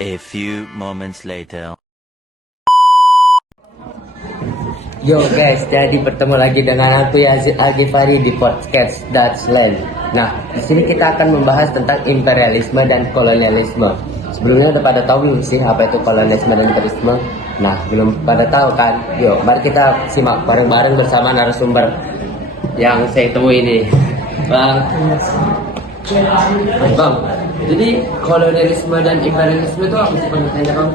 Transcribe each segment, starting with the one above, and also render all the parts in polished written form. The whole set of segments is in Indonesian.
A few moments later. Yo guys, jadi bertemu lagi dengan aku Yazid Al-Ghifari di podcast Dutchland. Nah, di sini kita akan membahas tentang imperialisme dan kolonialisme. Sebelumnya udah pada tahu belum sih apa itu kolonialisme dan imperialisme? Nah, belum pada tahu kan? Yo, mari kita simak bareng-bareng bersama narasumber yang saya temui ini. Bang, jadi kolonialisme dan imperialisme itu apa sih pengertiannya, Bang?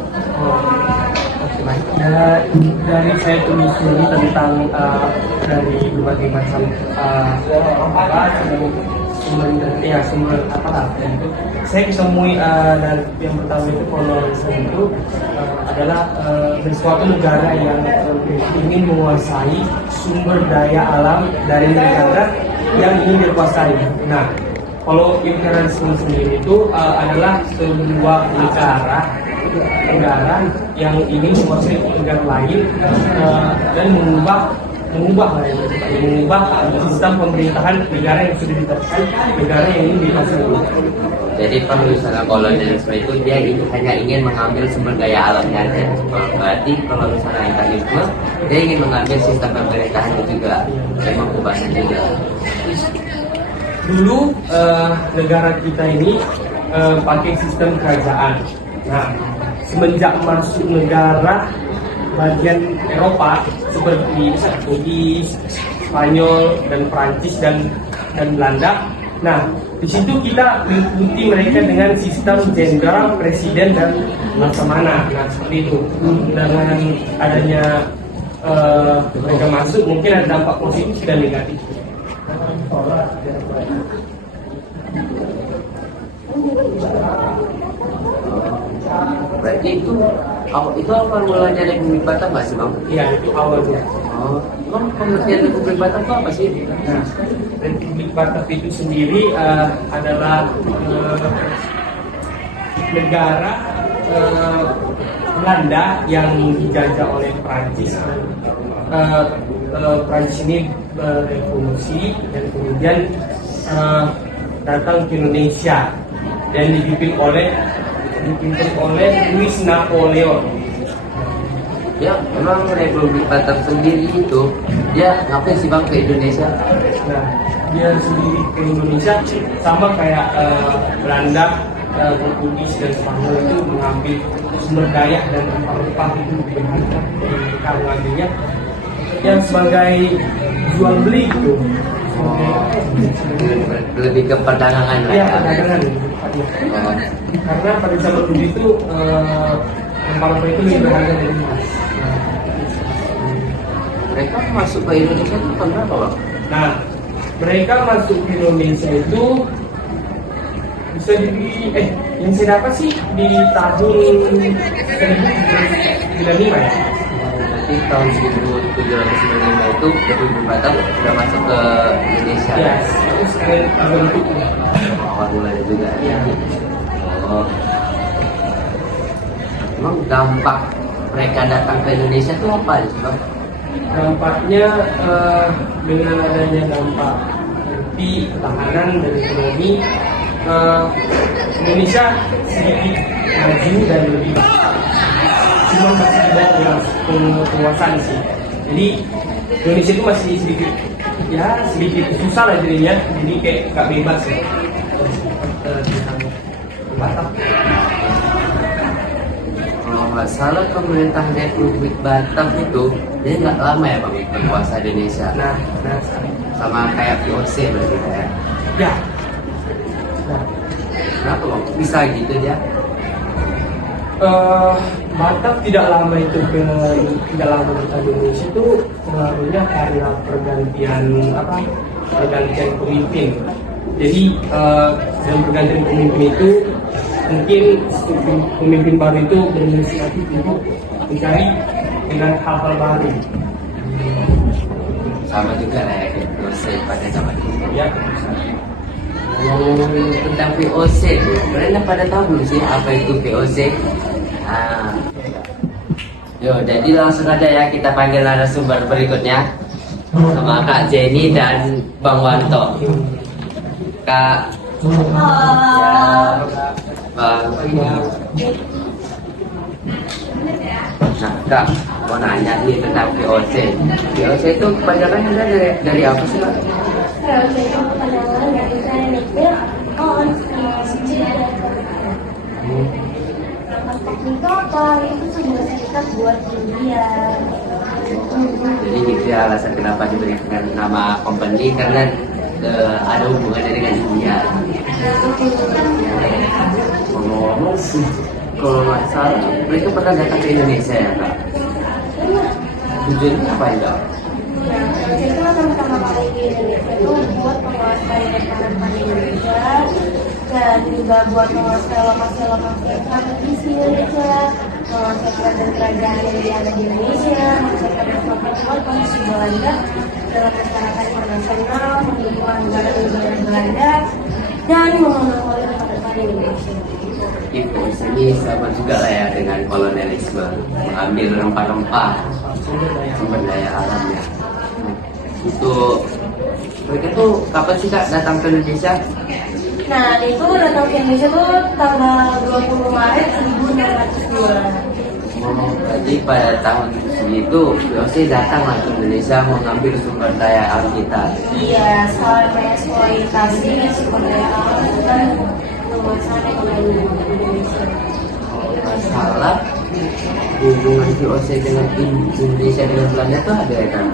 Dari saya telusuri tentang dari berbagai macam sumber apa itu saya ketemui dan yang pertama itu kolonialisme itu adalah suatu negara yang ingin menguasai sumber daya alam dari negara yang ingin dikuasai. Nah, kalau imperialisme sendiri itu adalah sebuah negara yang ingin menguasai negara lain dan mengubah sistem pemerintahan negara yang sudah ditetapkan negara yang ingin dikuasai. Jadi kalau misalnya kolonialisme itu dia hanya ingin mengambil sumber daya alamnya aja. Berarti kalau misalnya imperialisme dia ingin mengambil sistem pemerintahannya juga dan mengubahnya juga. Dulu negara kita ini pakai sistem kerajaan. Nah, semenjak masuk negara bagian Eropa seperti Inggris, Spanyol, dan Prancis dan Belanda. Nah, di situ kita mengikuti mereka dengan sistem jenderal, presiden, dan laksamana. Nah, seperti itu. Dengan adanya mereka masuk, mungkin ada dampak positif dan negatif. Berarti itu awal mulanya Republik Batam nggak sih, Bang? Iya, itu awalnya. Oh, Bang, pengertian Republik Batam itu apa sih? Nah, Republik Batam itu sendiri adalah negara Belanda yang dijajah oleh Prancis. Prancis ini berevolusi dan kemudian datang ke Indonesia dan dipimpin oleh Louis Napoleon. Ya, memang Republik Batam sendiri itu dia ngapain sih, Bang, ke Indonesia? Nah, dia sendiri ke Indonesia sama kayak Belanda, Portugis dan Spanyol itu mengambil sumber daya dan rempah-rempah itu berharga dari karangnya yang sebagai jual beli itu. Lebih ke perdagangan lah. Iya, perdagangan. Karena pada zaman dulu itu rempah-rempah itu lebih berharga dari emas. Mereka masuk ke Indonesia itu tahun berapa, Bang? Nah, mereka masuk ke Indonesia itu bisa yang saya dapat sih di tahun 1995 ya. Nanti tahun 1795 itu Republik Batam sudah masuk ke Indonesia. Ya, itu sekarang bentuknya. Awal mulanya juga. Iya. Oh. Emang dampak mereka datang ke Indonesia itu apa sih, Bang? Dampaknya dengan adanya dampak di pertahanan dan ekonomi, Indonesia sedikit maju dan lebih baik. Cuma masih di bawah penguasaan sih. Jadi Indonesia itu masih sedikit susah lah jadinya. Jadi kayak gak bebas ya. Batam. Kalau nggak salah pemerintah Republik Batam itu dia nggak lama ya, Bang, berkuasa di Indonesia. Nah, Sama kayak VOC berarti ya. ya. Nah, Kenapa, Bang? Bisa gitu dia? Batam tidak lama di Indonesia itu pengaruhnya karena pergantian pemimpin. Jadi dalam pergantian pemimpin itu mungkin pemimpin baru itu berinisiatif untuk mencari dengan hal-hal baru. Sama juga lah ya, VOC pada zaman itu. Ya, Ngomongin tentang VOC, kalian pada tahu belum sih apa itu VOC? Nah, jadi langsung aja ya kita panggil narasumber berikutnya sama Kak Jenny dan Bang Wanto. Kak, ya, Bang, Nah, Kak, mau nanya nih tentang VOC. VOC itu kepanjangannya dari apa sih, Kak? Kalau itu kepanjangan dari teknik on itu apa? Itu sebuah serikat buat India. Jadi itu ya alasan kenapa diberikan nama company karena ada hubungannya dengan India. Ngomong-ngomong sih, kalau nggak salah mereka pernah datang ke Indonesia ya, Kak? Tujuannya apa ya, Kak? Nah, itu pertama kali di Indonesia itu buat penguasai rekan-rekan Indonesia dan juga buat menguasai lokasi-lokasi yang strategis di Indonesia, menguasai kerajaan-kerajaan yang ada di Indonesia, menguasai posisi Belanda dalam masyarakat internasional, mendukung negara-negara Belanda, dan memonopoli rekan-rekan Indonesia. Itu ini sama juga lah ya dengan kolonialisme, mengambil rempah-rempah sumber daya alamnya. Itu mereka tuh kapan sih, Kak, datang ke Indonesia? Nah, itu datang ke Indonesia tuh tanggal 20 Maret 1602. Berarti pada tahun segitu VOC datang lah ke Indonesia mau ngambil sumber daya alam kita. Iya, soal mengeksploitasi sumber daya alam dan penguasaan ekonomi Indonesia. Kalau salah hubungan VOC dengan Indonesia dengan Belanda tuh ada ya, kan?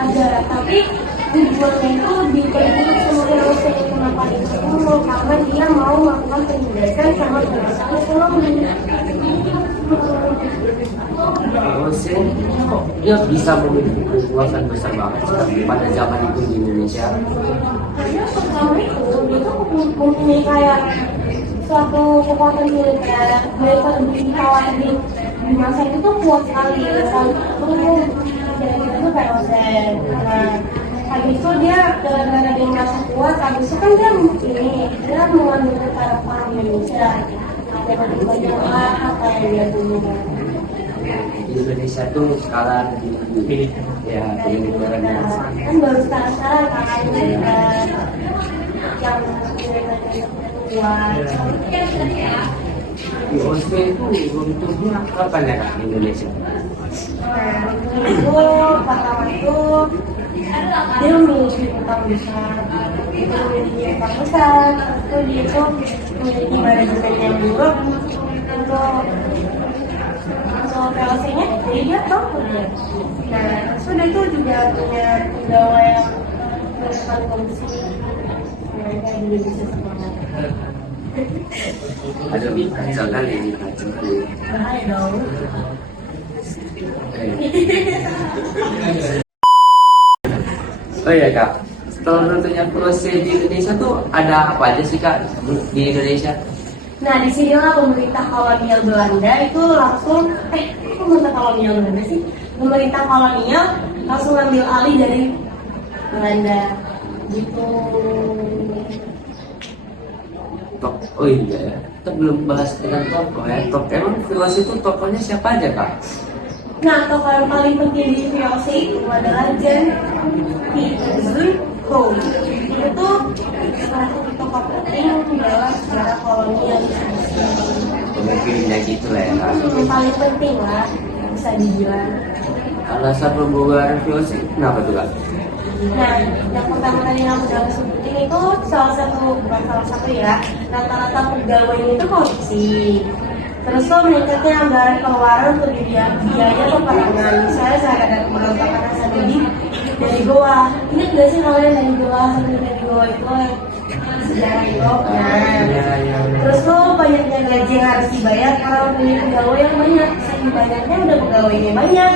Ada, tapi tujuannya itu diperbuat sama VOC. Kenapa itu? Karena dia mau melakukan penindakan sama penguasaan ekonomi. VOC kok dia bisa memiliki kekuasaan besar banget sih, Kak, pada zaman itu di Indonesia? Karena pertama itu dia tuh mempunyai kayak suatu kekuatan militer, mereka lebih kawat di masa itu tuh kuat sekali. Saat itu dan itu VOC. Nah, habis itu dia gara-gara dia merasa kuat, habis itu kan dia mengambil para Indonesia. Ada banyak apa yang dia punya. Di Indonesia tuh skala Militer. ya militernya. Kan baru sekarang kan yang kuat. VOC itu runtuhnya kapan ya, Kak, di Indonesia? Nah, itu pertama itu dia memiliki utang besar, itu memiliki utang besar, itu dia itu memiliki manajemen yang buruk untuk VOC-nya, jadi dia tahu dia. Nah, sudah itu juga punya pegawai yang melakukan korupsi, mereka juga bisa semangat. Aduh, kacau kali ini, kacau kali. Bahaya dong. Oh iya, Kak, setelah runtuhnya VOC di Indonesia tuh ada apa aja sih, Kak, di Indonesia? Nah, disinilah pemerintah kolonial Belanda itu langsung, pemerintah kolonial Belanda sih? Pemerintah kolonial langsung ambil alih dari Belanda, gitu. Oh iya, kita belum bahas tentang tokoh ya. Emang VOC itu tokohnya siapa aja, Kak? Nah, tokoh yang paling penting di VOC itu adalah Jan Pieterszoon Kool. Itu tuh salah satu tokoh penting dalam sejarah kolonial. Pemimpinnya gitu lah ya, Kak. Yang paling penting lah, bisa dibilang. Alasan pembubaran VOC kenapa tuh, Kak? Nah, yang pertama tadi yang udah aku sebutin itu salah satu, bukan salah satu ya, rata-rata pegawainya itu korupsi. Terus tuh meningkatnya anggaran pengeluaran untuk biaya peperangan. Misalnya saya ada pemberontakan Hasanuddin dari Goa. Ingat gak sih kalian dari Goa, Hasanuddin dari Goa itu sejarah itu? Nah, terus tuh banyaknya gaji yang harus dibayar karena punya pegawai yang banyak. Saking banyaknya udah pegawainya banyak,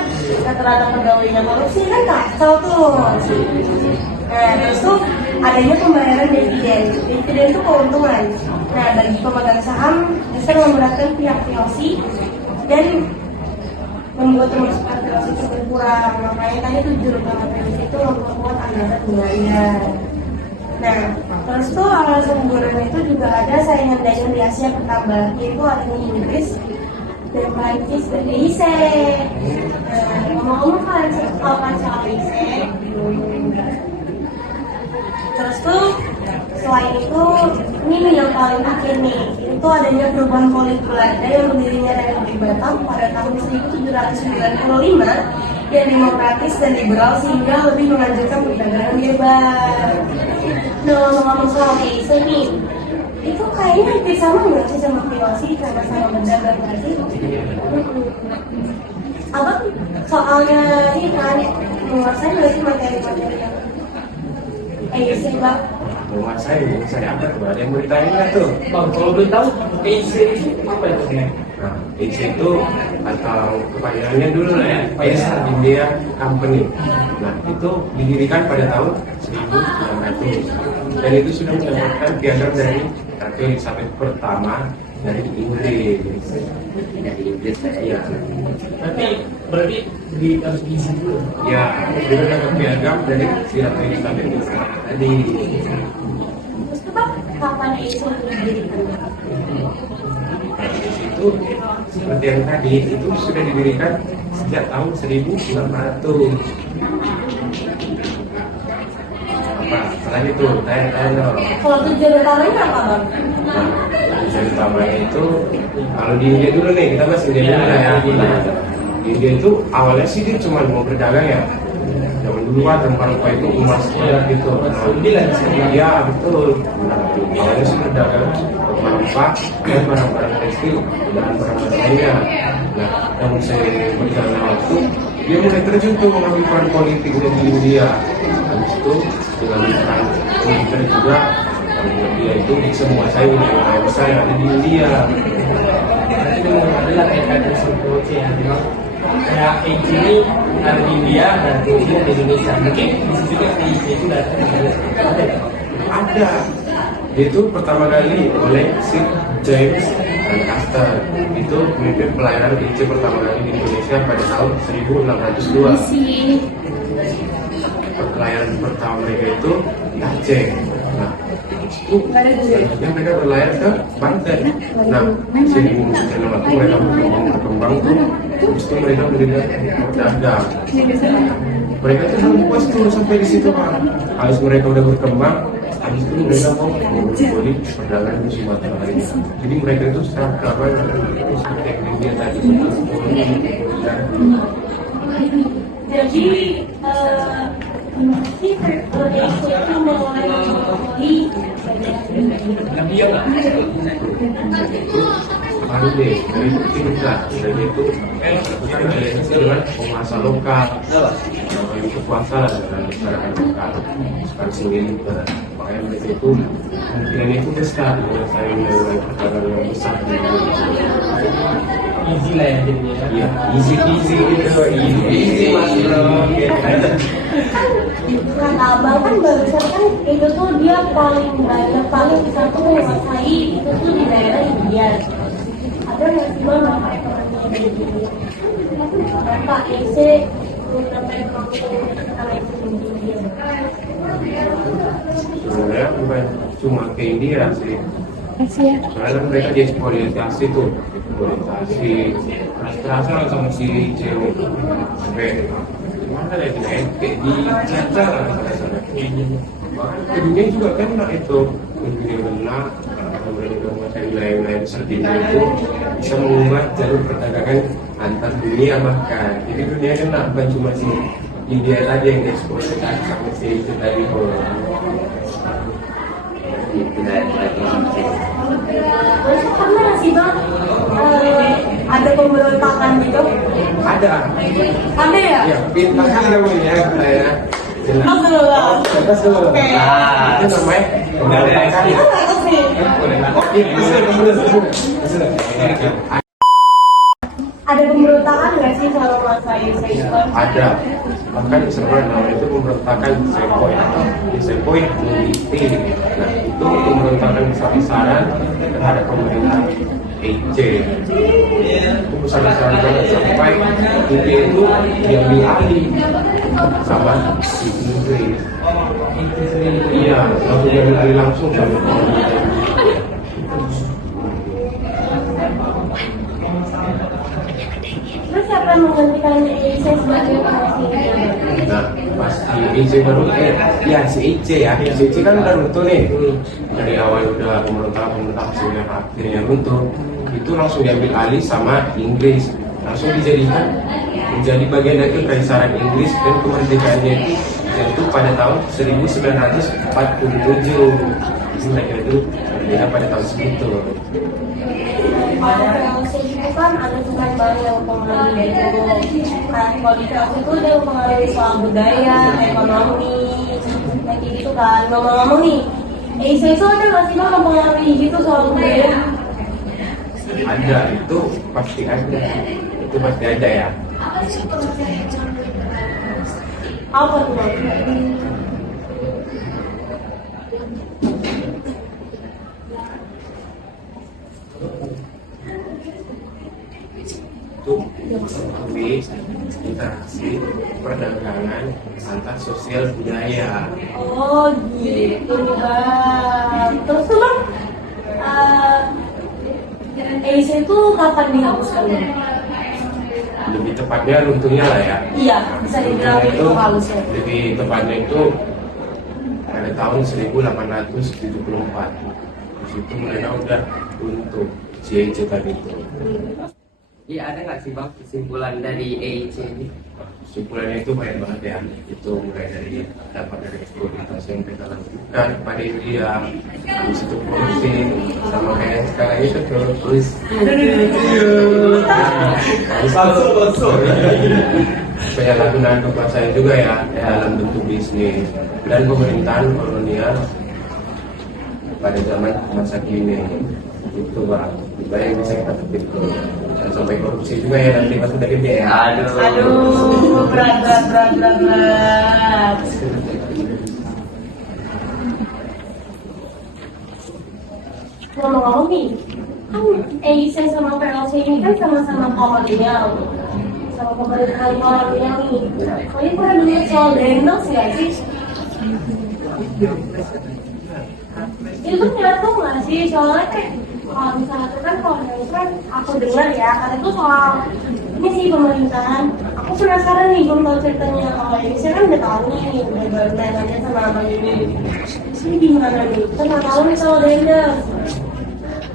rata-rata pegawainya korupsi kan kacau tuh. Nah, terus tuh adanya pembayaran dividen. Dividen itu keuntungan. Nah, bagi pemegang saham bisa memberatkan pihak VOC dan membuat pemasukan VOC itu berkurang. Makanya tadi tuh juru bicara VOC itu memperkuat anggaran Belanda. Nah, terus tuh alasan pembubaran itu juga ada saingan dagang di Asia bertambah, yaitu adanya Inggris dan Prancis dan EIC. Nah, ngomong-ngomong kalian tahu kan soal EIC? Terus tuh selain itu ini Ini yang paling akhir nih, itu adanya perubahan politik Belanda yang berdirinya Republik Batam pada tahun 1795 yang demokratis dan liberal sehingga lebih menganjurkan perdagangan bebas. Nah, ngomong soal isu nih, itu kayaknya hampir sama nggak sih sama POC karena sama berdagang nggak sih? Abang soalnya ini kan menguasai nggak sih materi-materi yang isu bang? Menguasai apa tuh? Ada yang mau ditanya nggak tuh? Bang, kalau boleh tahu, EIC itu apa itu? Nah, EIC itu atau kepanjangannya dulu lah ya, East India Company. Nah, itu didirikan pada tahun 1900 dan itu sudah mendapatkan piagam dari Ratu Elizabeth pertama dari Inggris. Dari Inggris Iya. Berarti harus diisi dulu. Ya, dia dapat piagam dari si Ratu Elizabeth tadi. Terus Pak, kapan isu didirikan? Nah, di situ seperti yang tadi itu sudah didirikan sejak tahun 1600. Apa? Setelah itu tanya-tanya dong. Kalau tujuan utamanya apa bang? Nah, tujuan utamanya itu kalau di India dulu nih, kita bahas India dulu lah ya. Nah, di India itu awalnya sih dia cuma mau berdagang ya. Zaman dulu kan rempah-rempah itu emas gitu. Nah, iya betul. Nah, awalnya sih berdagang rempah-rempah dan barang-barang tekstil dan barang lainnya. Nah, namun saya berjalan waktu, dia mulai terjun tuh mengambil peran politik di India. Habis itu dengan peran militer juga, dia itu bisa menguasai wilayah besar yang ada di India. Berarti memang adalah kaitan POC ya, memang kayak EIC ini ada di India dan POC di Indonesia. Mungkin bisa juga EIC itu datang dari ada ya? Ada. Dia itu pertama kali oleh Sir James Lancaster. Itu pemimpin pelayanan EIC pertama kali di Indonesia pada tahun 1602. Pelayanan pertama mereka itu di Aceh. Nah, itu selanjutnya mereka berlayar ke Banten. Nah, seiring berjalan waktu mereka berkembang tuh, terus itu mereka berdagang. Mereka tuh sangat puas tuh sampai di situ Pak. Habis mereka udah berkembang, habis itu mereka mau monopoli perdagangan di Sumatera lainnya. Jadi mereka itu secara kabar seperti yang dia tadi itu. Jadi si isu itu mulai monopoli Yang dia nggak? Itu baru deh, dari itu tingkat dari itu kita dengan penguasa lokal, yang berkuasa dengan masyarakat lokal, sekarang sendiri. Makanya mereka itu kemungkinan itu besar dengan saya mulai perdagangan yang besar di Indonesia. Easy lah ya jadinya. Iya, easy gitu, easy mas bro. kata abang kan barusan kan itu tuh dia paling banyak paling bisa tuh menguasai itu tuh di daerah India. Ada nggak sih bang apa ekonominya dari India? Pak EC mencapai ekonomi karena itu di India. Sebenarnya bukan cuma ke India sih. Soalnya mereka dieksploitasi tuh, eksploitasi terasa sama si cewek sampai mana ya kayak di Caca lah sana. Bahkan ke dunia juga kena itu, ke dunia kena. Mereka menguasai wilayah-wilayah besar di dunia itu bisa mengubah jalur perdagangan antar dunia bahkan. Jadi dunia kena bukan cuma si India tadi yang dieksploitasi sama si itu tadi kalau. Terus pernah sih bang ada pemberontakan gitu? Ada. Ada ya? Ya, pintar kan namanya ya. Mas dulu lah. Bebas dulu. Oke. Nah, itu namanya pemberontakan. Itu nggak sih? Ada pemberontakan nggak sih kalau masa Indonesia itu? Ada. Bahkan disebut namanya itu pemberontakan Sepoy. Di Sepoy Muniti. Nah, itu pemberontakan besar-besaran terhadap pemerintah EIC. Itu besar-besaran banget sampai India itu diambil alih sama si Inggris. Iya, langsung diambil alih langsung sama Terus siapa yang menggantikan Indonesia sebagai presiden? Nah, pas di EC baru ya si EC ya, si EC kan udah runtuh nih. Dari awal udah pemerintah sehingga akhirnya runtuh. Itu langsung diambil alih sama Inggris, langsung dijadikan menjadi bagian dari Kekaisaran Inggris dan kemerdekaannya itu pada tahun 1947. Mereka itu berbeda pada tahun segitu. Kalau VOC itu kan ada bukan banyak yang mempengaruhi itu. Kalau di VOC itu dia mempengaruhi soal budaya, ekonomi, kayak gitu kan. Ngomong-ngomong nih, EIC itu ada nggak sih Bang mempengaruhi gitu soal budaya? Ada, itu pasti ada. Itu pasti ada ya. Apa tuh Bang? Itu melalui interaksi perdagangan antar sosial budaya. Oh gitu Bang. Terus tuh Bang, EIC itu kapan dihapuskan Bang? Lebih tepatnya runtuhnya lah ya. Iya, bisa dibilang itu halusnya. Lebih tepatnya itu pada tahun 1874. Di situ mereka udah runtuh CIC tadi itu. Iya, ada nggak sih Bang kesimpulan dari EIC ini? Kesimpulannya itu banyak banget ya. Itu mulai dari dapat dari eksploitasi yang mereka lakukan pada India, habis itu korupsi, sama kayak sekarang itu terus penyalahgunaan kekuasaan juga ya dalam bentuk bisnis dan pemerintahan kolonial pada zaman masa kini. Itu Bang, banyak yang bisa kita petik tuh. Dan sampai korupsi juga ya nanti pas udah gede ya. Aduh, berat. Ngomong-ngomong nih, kan EIC sama VOC ini kan sama-sama kolonial, sama pemerintahan kolonial nih. Kalian pernah dengar soal Dendels nggak sih? Itu nyatu nggak sih? Soalnya kayak kalau misalnya itu kan kalau yang kan aku dengar ya, karena itu soal ini sih pemerintahan. Aku penasaran nih, belum tahu ceritanya. Kalau ini saya kan udah tahu nih, udah baru nanya sama abang ini. Ini gimana nih? Kita nggak tahu nih soal Dendels.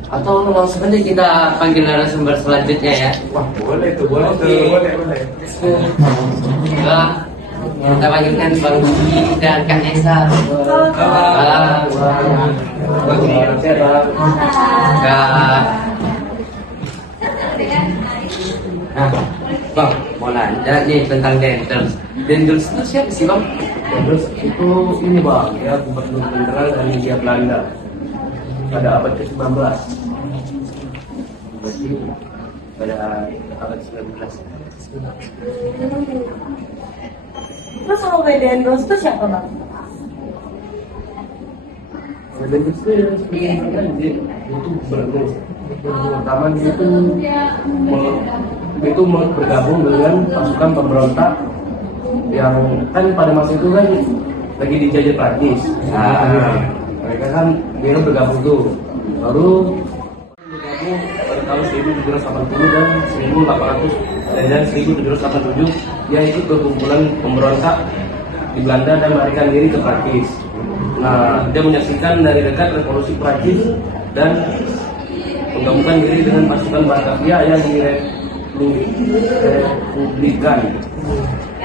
Atau langsung aja kita panggil narasumber selanjutnya ya. Wah boleh tuh, boleh. Nah, kita panggilkan Bang Budi dan Kak Esa. Kak. Nah, Bang, mau nanya nih tentang Dendels. Dendels itu siapa sih Bang? Terus itu ini Bang, ya gubernur jenderal dari Hindia Belanda pada abad ke-19. Berarti pada abad 19. Terus sama Dendels itu siapa Bang? Dendels itu yang sebenarnya kan dia itu gubernur. Pertama dia itu bergabung dengan pasukan pemberontak yang kan pada masa itu kan lagi dijajah Prancis. Mereka kan dia bergabung tuh, baru bergabung pada tahun 1780 dan 1787 dia ikut ke kumpulan pemberontak di Belanda dan melarikan diri ke Prancis. Nah, dia menyaksikan dari dekat revolusi Prancis dan menggabungkan diri dengan pasukan Batavia yang direpublikan.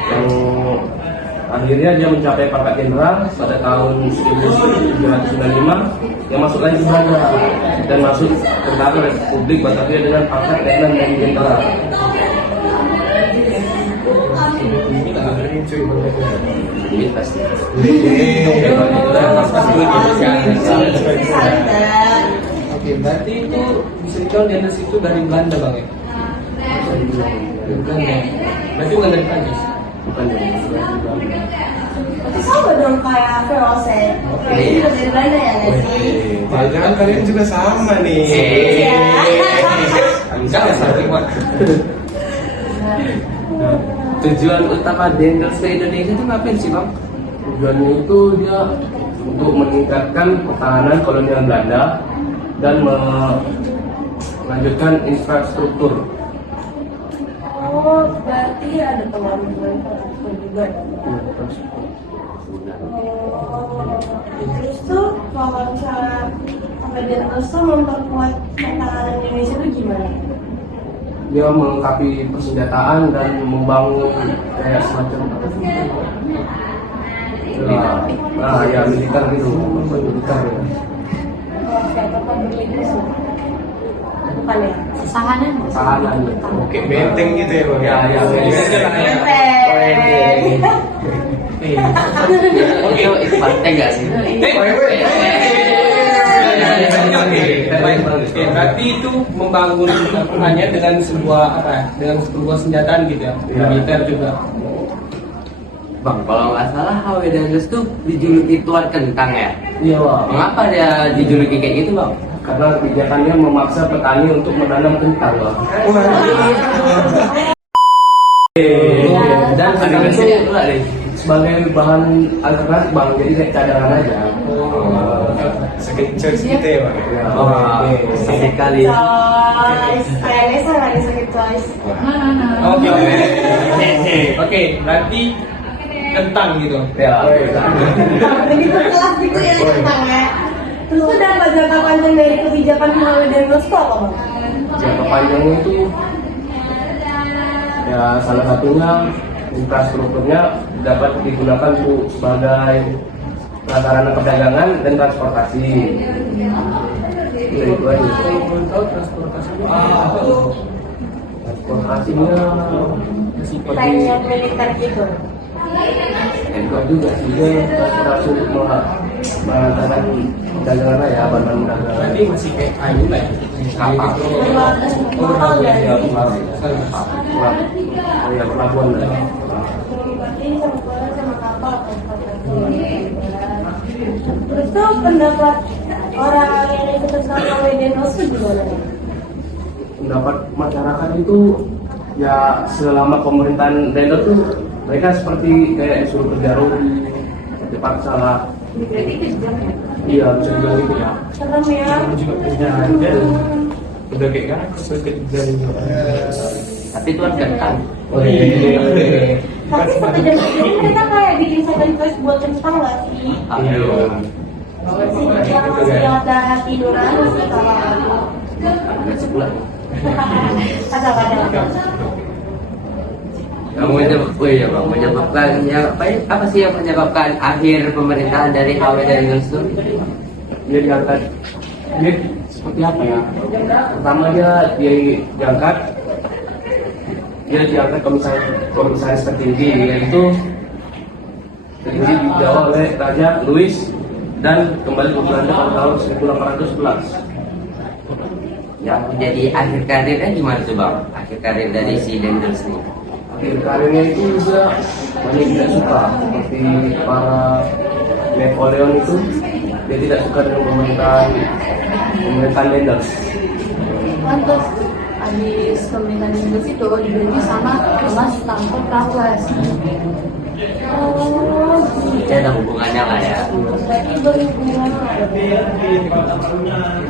Yang akhirnya dia mencapai pangkat jenderal pada tahun 1795 yang masuk lagi ke Belanda dan masuk tentara Republik Batavia dengan pangkat letnan dan jenderal. Oke, berarti itu bisa dibilang Dendels itu dari Belanda Bang ya? Dari Belanda. Berarti bukan dari Prancis? Bukan dari Belanda. Itu sama dong kayak VOC. Ini juga dari Belanda ya nggak sih? Jangan kalian juga sama nih. Iya. Enggak ya, salah Pak. Tujuan utama Dendels ke Indonesia itu ngapain sih Bang? Tujuannya itu dia untuk meningkatkan pertahanan kolonial Belanda dan melanjutkan infrastruktur. Oh, berarti berarti ada pengaruh juga. Terus tuh kalau misalnya Raden Oso memperkuat pertahanan Indonesia itu gimana? Dia melengkapi persenjataan dan membangun kayak semacam apa sih? Ya militer gitu, militer ya. Kayak kapal berlibur sih. Bukan ya? Pertahanan. Pertahanan. Oke, benteng gitu ya bang. Ya, Itu partai nggak sih? Oke, berarti itu membangun hanya dengan sebuah apa ya? Dengan sebuah senjataan gitu ya, militer juga. Bang, kalau nggak salah HW Daniels tuh dijuluki Tuan Kentang ya? Iya bang. Mengapa dia dijuluki kayak gitu bang? Karena kebijakannya memaksa petani untuk menanam kentang bang. Dan kentang itu sebagai bahan alternatif bang, jadi kayak cadangan aja. Second choice gitu ya bang. Sedikit kali. Choice, kayaknya saya nggak disebut choice. Oke, berarti kentang gitu. Ya. Lebih berkelas gitu ya tentangnya. Terus tuh dampak jangka panjang dari kebijakan Muhammad dan Rosto apa bang? Jangka panjangnya itu ya salah satunya infrastrukturnya dapat digunakan untuk sebagai sarana perdagangan dan transportasi. Itu aja. Transportasinya seperti Tanya militer gitu. enggak juga sih, dia transportasi untuk mengatakan perdagangan aja, barang dagangan. Berarti masih kayak kayu lah ya. Kapal. Mahal ya? Oh ya, pelabuhan lah. Berarti sama kapal. Terus tuh pendapat orang yang ikut sama Muhammad dan Rosto gimana? Pendapat masyarakat itu ya selama pemerintahan Dendor tuh mereka seperti kayak disuruh kerja rodi, dipaksa lah. Berarti kejam ya. Iya, bisa dibilang gitu ya. Serem ya. Juga kerjaan dan udah kayak kan kerjaan juga. Tapi Tuan Kentang. Tapi satu jam ini mereka kayak bikin second choice buat kentang nggak sih? Yang ada tiduran sih kalau aku. Agak sebulan. Kadang-kadang. Menyebabkan ya, apa sih yang menyebabkan akhir pemerintahan dari HW Daniels itu? Dia diangkat, dia seperti apa ya? Pertama dia diangkat komisaris tertinggi, yaitu dibawa oleh Raja Louis dan kembali ke Belanda pada tahun 1811. Yang menjadi akhir karirnya gimana tuh bang? Akhir karir dari si Daniels ini? Akhir karirnya itu juga banyak tidak suka, seperti para Napoleon itu dia tidak suka dengan pemerintahan Daniels. Lantas habis pemerintahan Inggris itu diganti sama Thomas Stafford Raffles. Oh, Itu ada hubungannya lah ya. berarti berhubungan.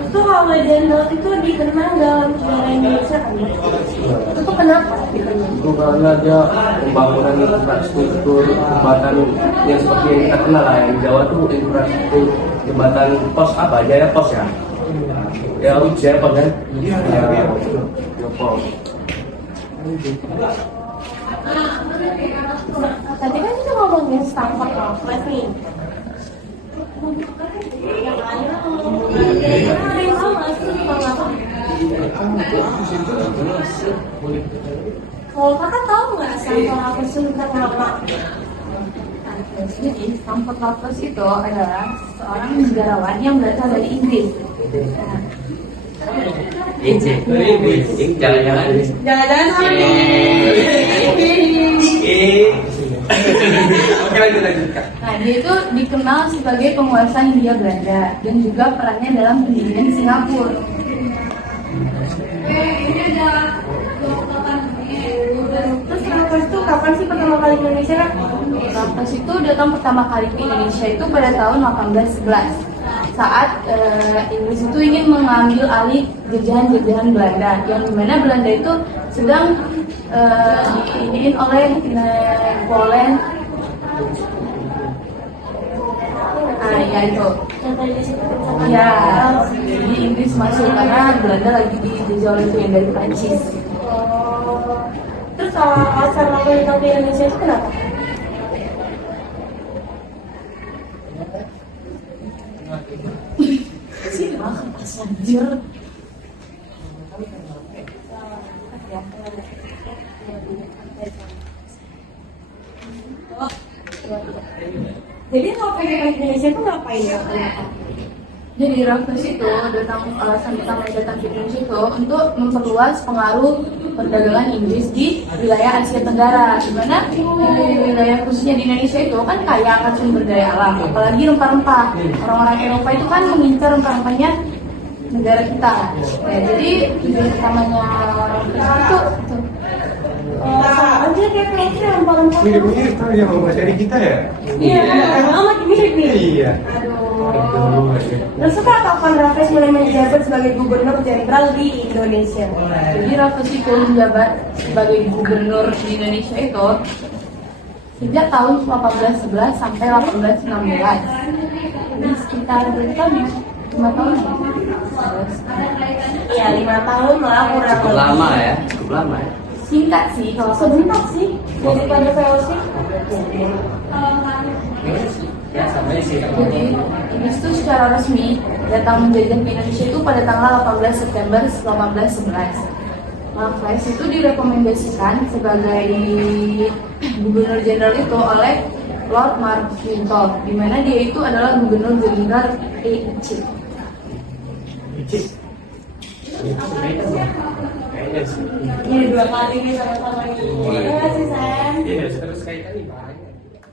Itu Muhammad dan Rosto itu dikenal dalam sejarah Indonesia kan? Itu tuh kenapa dikenal? Itu karena dia pembangunan infrastruktur jembatan yang seperti yang kita kenal lah, yang di Jawa tuh infrastruktur jembatan pos apa? Jaya Pos ya? Ya, Jaya Pos kan? Iya, Jaya Pos. Tadi kan kita ngomongin Stafford Raffles nih. Yang lain ada yang tahu nggak sih tentang apa? Kalau kakak tahu nggak Stafford Raffles itu tentang apa? Jadi Stafford Raffles itu adalah seorang negarawan yang berasal dari Inggris. Jangan-jangan Jangan-jangan sama Oke, lanjut. Nah, dia itu dikenal sebagai penguasa Hindia Belanda dan juga perannya dalam pendirian Singapura. Terus Raffles itu kapan sih pertama kali ke Indonesia? Raffles itu datang pertama kali ke Indonesia itu pada tahun 1811. saat Inggris itu ingin mengambil alih jajahan-jajahan Belanda, yang dimana Belanda itu sedang diiniin oleh Poland. Ya itu. Ya, jadi Inggris masuk karena Belanda lagi dijajah oleh itu yang dari Prancis. Terus kalau alasan lo datang ke Indonesia itu kenapa? Sih, pas anjir. Jadi kalau pengen ke Indonesia itu ngapain ya? Jadi Raffles itu alasan utama datang ke Indonesia itu untuk memperluas pengaruh perdagangan Inggris di wilayah Asia Tenggara, di mana di wilayah khususnya di Indonesia itu kan kaya akan sumber daya alam, apalagi rempah-rempah. Orang-orang Eropa itu kan mengincar rempah-rempahnya negara kita. Ya, jadi tujuan utamanya Raffles itu. Sama aja kayak Petri rempah-rempah. Mirip-mirip tuh yang materi kita ya. Iya, emang makin mirip nih. Iya. Aduh. Terus kapan Raffles mulai menjabat sebagai gubernur jenderal di Indonesia? Jadi Raffles itu menjabat sebagai gubernur di Indonesia itu sejak tahun 1811 sampai 1816. Jadi sekitar berapa tahun ya? 5 tahun ya? Iya, 5 tahun lah kurang Cukup lama ya, cukup lama ya. Singkat sih kalau Sebentar sih daripada VOC. Ya sama sih. Jadi Inggris itu secara resmi datang menjajah ke Indonesia itu pada tanggal 18 September 1811. Raffles itu direkomendasikan sebagai gubernur jenderal itu oleh Lord Marquintosh, di mana dia itu adalah gubernur jenderal Chief. Kayaknya sih. Ini 2 kali nih sama-sama ini. Terima kasih sayang. Iya, terus kaitan nih banyak.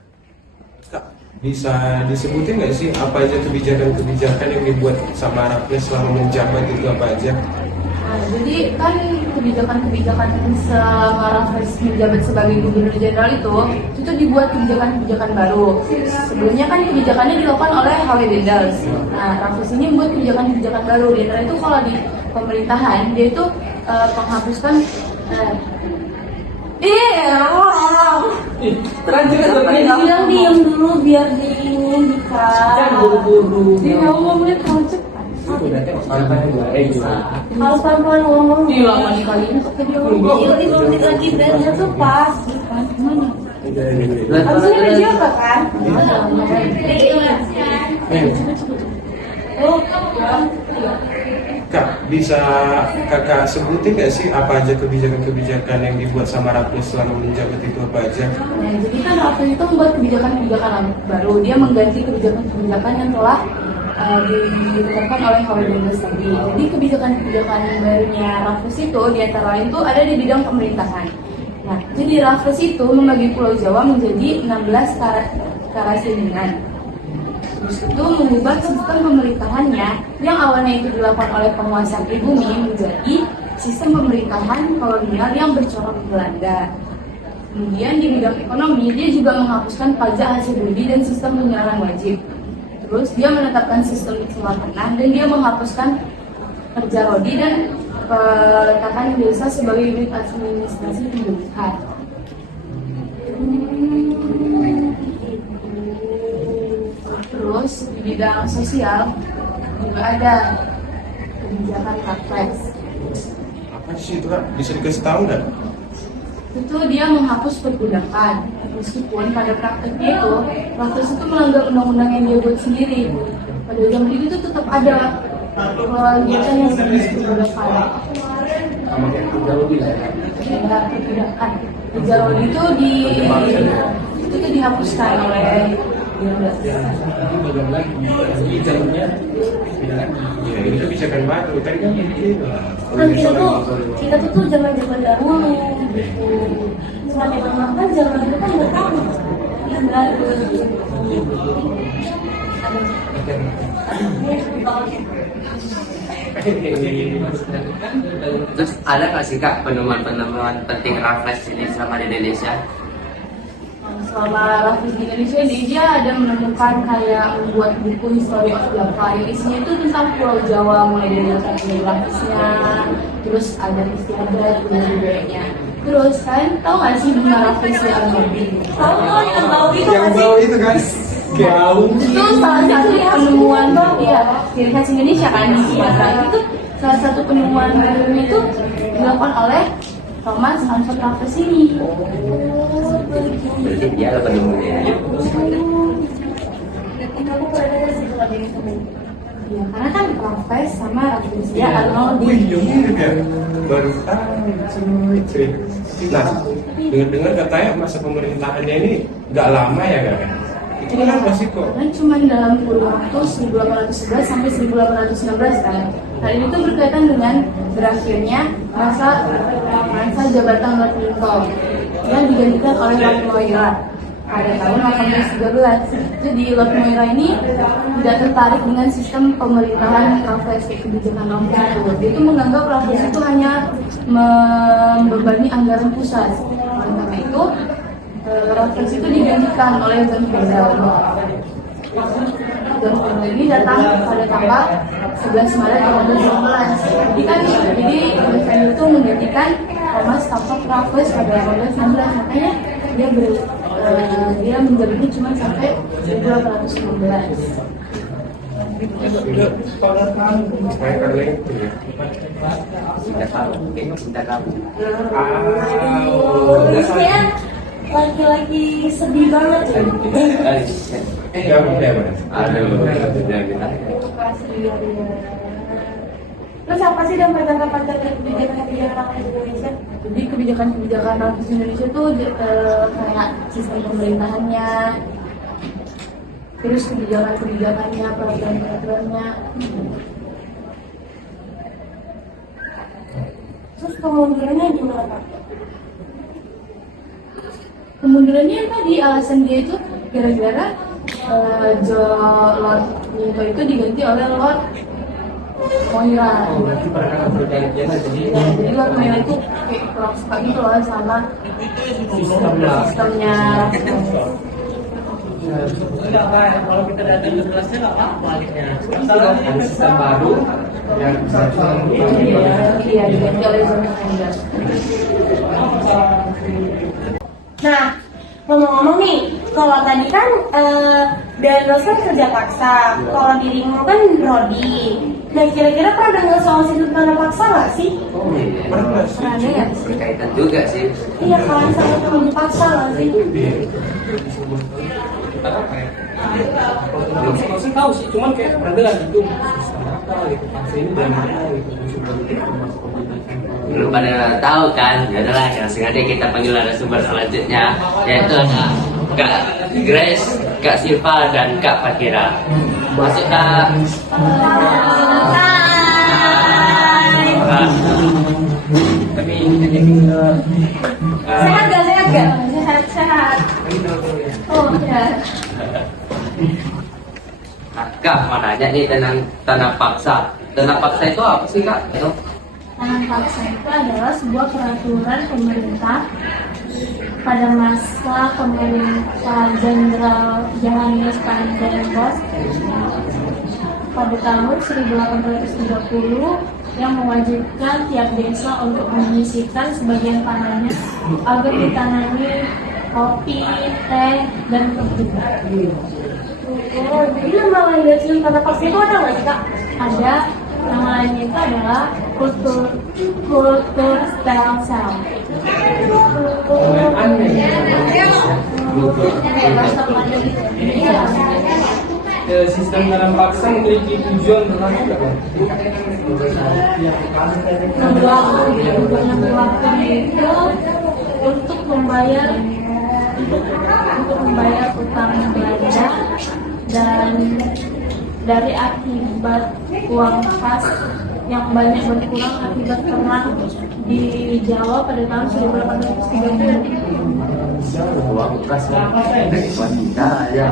Kak, bisa disebutin nggak sih apa aja kebijakan-kebijakan yang dibuat sama Raffles selama menjabat itu apa aja? Nah, jadi kan kebijakan-kebijakan selama Raffles menjabat sebagai gubernur jenderal itu dibuat kebijakan-kebijakan baru. Sebelumnya kan kebijakannya dilakukan oleh Harley Daniels. Nah, Raffles ini membuat kebijakan-kebijakan baru. Di antara itu kalau di pemerintahan dia itu menghapuskan Terakhir kan Bilang diem dulu biar di ini bisa. Jangan buru-buru. dia ngomongnya terlalu cepat. Itu udah tengok sampai juga. Kalau pelan-pelan ngomong. Iya, lama sekali ini kok dia ngomong. Iya, 5 menit lagi dan tuh pas. Mana? Abis ini ada apa kan? Oh, Kak, bisa kakak sebutin nggak sih apa aja kebijakan-kebijakan yang dibuat sama Raffles selama menjabat itu apa aja? Nah, jadi kan Raffles itu membuat kebijakan-kebijakan baru. Dia mengganti kebijakan-kebijakan yang telah ditetapkan oleh Harley Daniels tadi. Jadi kebijakan-kebijakan barunya Raffles itu diantara lain itu ada di bidang pemerintahan. Nah, jadi Raffles itu membagi Pulau Jawa menjadi 16 karasidenan. Terus itu mengubah sistem pemerintahannya yang awalnya itu dilakukan oleh penguasa pribumi menjadi sistem pemerintahan kolonial yang bercorak Belanda. Kemudian di bidang ekonomi dia juga menghapuskan pajak hasil bumi dan sistem penyerahan wajib. Terus dia menetapkan sistem sewa tanah dan dia menghapuskan kerja rodi dan penetapan desa sebagai unit administrasi pemerintahan. Terus di bidang sosial juga ada kebijakan Raffles. Apa sih itu Kak? Bisa dikasih tahu nggak? Itu dia menghapus perbudakan. Meskipun pada prakteknya itu Raffles itu melanggar undang-undang yang dia buat sendiri. Pada zaman itu tetap ada kegiatan yang jenis perbudakan. Sama kayak jauh di lah. Ya, perbudakan. Jauh itu dihapuskan oleh Jadi belum lagi. Jadi jalurnya beda lagi. Ya, ini kebijakan baru. Tadi kan begitu. kan kita tuh zaman-zaman dahulu gitu. Semakin lama kan zaman itu kan bertambah. Terus ada nggak sih Kak penemuan-penemuan penting Raffles ini selama di Indonesia? selama Raffles di Indonesia dia ada menemukan kayak membuat buku History of Java yang isinya itu tentang Pulau Jawa, mulai dari letak geografisnya, terus ada istiadat budayanya. Terus kalian tahu nggak sih bunga Raffles yang Al-Maudi? Tahu yang bau itu Yang nggak sih? bau itu guys. Bau. Itu salah satu penemuan ya ciri khas Indonesia kan di Sumatera. Itu salah satu penemuan barunya itu dilakukan oleh Thomas Alfred Raffles ini. Berarti dia lah penemunya. Kamu pernah dengar sih kalau dari temen? Ya, karena kan Raffles sama Raffles ya Al-Maudi. Wih, yang mirip ya. Baru cuy. Nah, dengar-dengar katanya masa pemerintahannya ini nggak lama ya kan? Itu kenapa sih kok? Karena cuma dalam kurun waktu 1811 sampai 1816 kan. Hal ini tuh berkaitan dengan berakhirnya masa jabatan Lord Lincoln yang digantikan oleh Lord Moira pada tahun 1813. Jadi Lord Moira ini tidak tertarik dengan sistem pemerintahan Raffles kebijakan Raffles itu. Dia itu menganggap Raffles itu hanya membebani anggaran pusat. Oleh karena itu Raffles itu digantikan oleh John Kendall. John Kendall ini datang pada tanggal 11 Maret 1819. Jadi John Kendall itu menggantikan Thomas Stafford Raffles pada 1816. Makanya dia menjabatnya cuma sampai 1816. Saya karena itu ya. Cinta kamu. Terusnya laki-laki sedih banget ya. Jauh deh, Mas. Aduh, jangan kita. Terus apa sih dan jangka-panjang kebijakan Raffles di Indonesia? Jadi kebijakan Raffles di Indonesia tuh kayak sistem pemerintahannya, terus kebijakannya, peraturannya. Terus kemundurannya gimana Pak? Kemundurannya tadi alasan dia itu gara-gara Lord Lincoln itu diganti oleh Lord Moira. Berarti mereka nggak perjanjian Jadi Lord Moira itu kayak kurang suka gitu loh sama sistemnya. kalau kita datang ke kelasnya nggak apa-apa aliknya. Ada sistem baru yang Iya, diganti oleh John Kendall. Nah, ngomong-ngomong nih, kalau tadi kan Dan Rose kan kerja paksa, kalau dirimu kan Brody. Nah, kira-kira pernah dengar soal sistem tanda paksa nggak sih? Oh iya. Pernah sih. Ada ya? Berkaitan juga sih. Iya, kalian sangat teman paksa nggak sih? Kalau saya tahu sih, cuman kayak pernah dengar gitu sistem apa gitu, paksa ini dari mana gitu, sebelum itu masuk pemerintahan. Belum pada tahu kan? Ya udahlah, langsung aja kita panggil narasumber selanjutnya, yaitu ada Kak Grace, Kak Silva, dan Kak Fakira. Masuk Kak. Tapi ini Sehat gak? Sehat gak? Sehat. Oh ya. Nah, Kak, mau nanya nih tentang tanah paksa. Tanah paksa itu apa sih Kak? Itu? Tanah paksa itu adalah sebuah peraturan pemerintah pada masa pemerintah Jenderal Johannes Van der Bos pada tahun 1830 yang mewajibkan tiap desa untuk menyisihkan sebagian tanahnya agar ditanami kopi, teh, dan tebu. Oh, jadi nama lain dari sistem tanda paksa itu ada nggak sih Kak? Ada nama lainnya itu adalah kultur stem cell. sistem tanam paksa memiliki tujuan tertentu kan? Tujuan yang berlaku itu untuk membayar utang belanja dan dari akibat uang kas yang banyak berkurang akibat perang di Jawa pada tahun 1830. Uang kas wanita ya.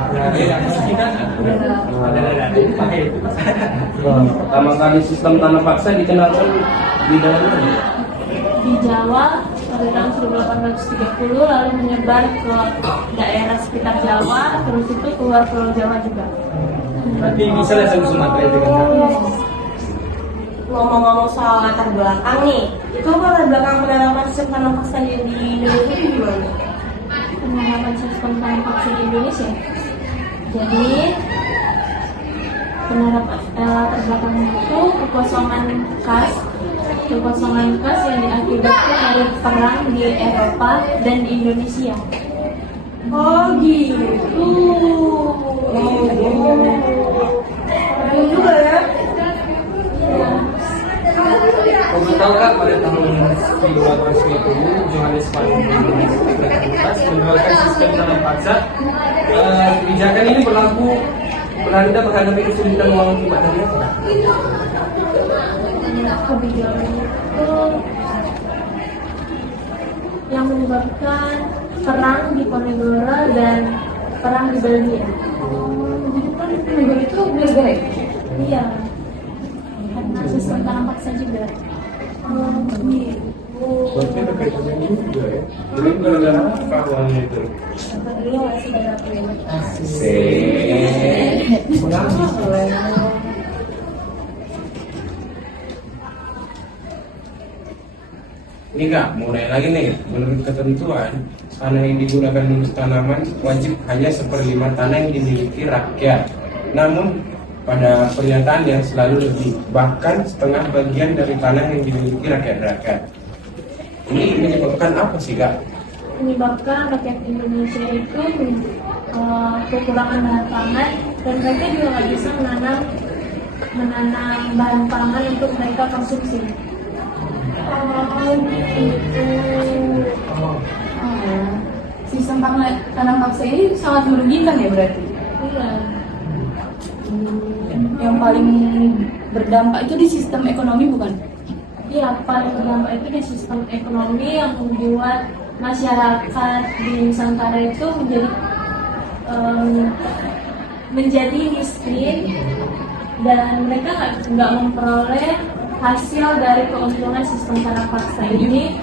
Pertama kali sistem tanah paksa dikenalkan di dalam Di Jawa pada tahun 1830 lalu menyebar ke daerah sekitar Jawa, terus itu keluar Pulau Jawa juga. Berarti bisa lah sampai Sumatera itu kan? Ngomong-ngomong soal latar belakang nih, itu latar belakang penerapan sistem tanam paksa di Indonesia itu gimana? Penerapan sistem tanam paksa di Indonesia. Jadi penerapan latar belakangnya itu kekosongan kas yang diakibatkan dari perang di Eropa dan di Indonesia. Oh gitu. Keren juga ya. Kamu tahu kan pada tahun 1870 Johannes Van Lucas menerapkan sistem tanam paksa. Kebijakan ini berlaku Belanda menghadapi kesulitan uang akibat dari apa? Kebijakan itu yang menyebabkan perang di Ponegoro dan perang di Belgia. Jadi kan negara itu gara-gara ya? Iya, karena sistem tanam paksa juga. Berarti ada kaitannya juga ya. Jadi gara-gara apa awalnya itu? Iya, masih dalam periode. Ini Kak, mulai lagi nih. Menurut ketentuan, tanah yang digunakan untuk tanaman wajib hanya 1/5 tanah yang dimiliki rakyat. Namun pada pernyataannya selalu lebih, bahkan setengah bagian dari tanah yang dimiliki rakyat-rakyat. Ini menyebabkan apa sih Kak? Menyebabkan rakyat Indonesia itu kekurangan bahan pangan dan mereka juga nggak bisa menanam bahan pangan untuk mereka konsumsi. Sistem tanam paksa ini sangat merugikan ya berarti? Iya. Yang paling berdampak itu di sistem ekonomi bukan? Iya, paling berdampak itu di sistem ekonomi yang membuat masyarakat di Nusantara itu menjadi miskin dan mereka nggak memperoleh hasil dari keuntungan sistem tanam paksa ini.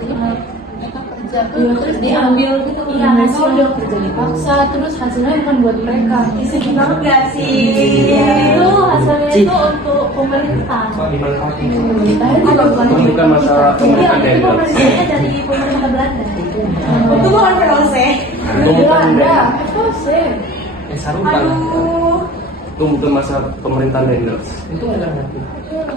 Mereka kerja terus diambil gitu, Iya, mereka hasil. udah kerja dipaksa terus hasilnya bukan buat mereka. Sedih banget gak sih? Itu hasilnya itu untuk pemerintah. Pemerintahnya juga bukan Bukan masalah Iya, pemerintah itu daerah. pemerintahnya dari pemerintah Belanda. Itu bukan VOC. Belanda, FOC. Sarukan. Aduh. Itu bukan masalah pemerintahan daerah. Itu nggak ngerti.